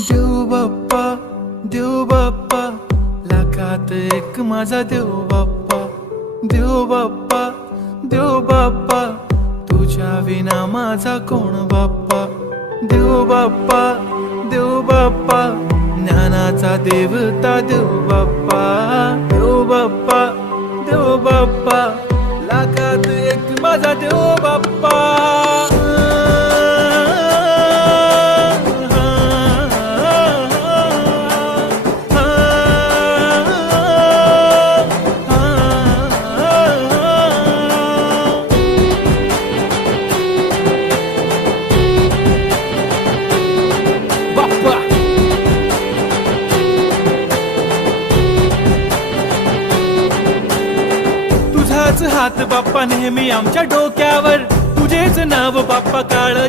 देव बाप्पा, देव बाप्पा, लाखात एक माझा देव बाप्पा. देव बाप्पा, देव बाप्पा, तुझ्या विना माझा कोण बाप्पा. देव बाप्पा, देव बाप्पा, ज्ञानाचा देवता देव बाप्पा. देव बाप्पा, देव बाप्पा, लाखात एक माझा देव बाप्पा. तुझाच हात बाप्पा नेहमी आमच्या डोक्यावर, तुझेच नाव बाप्पा काळ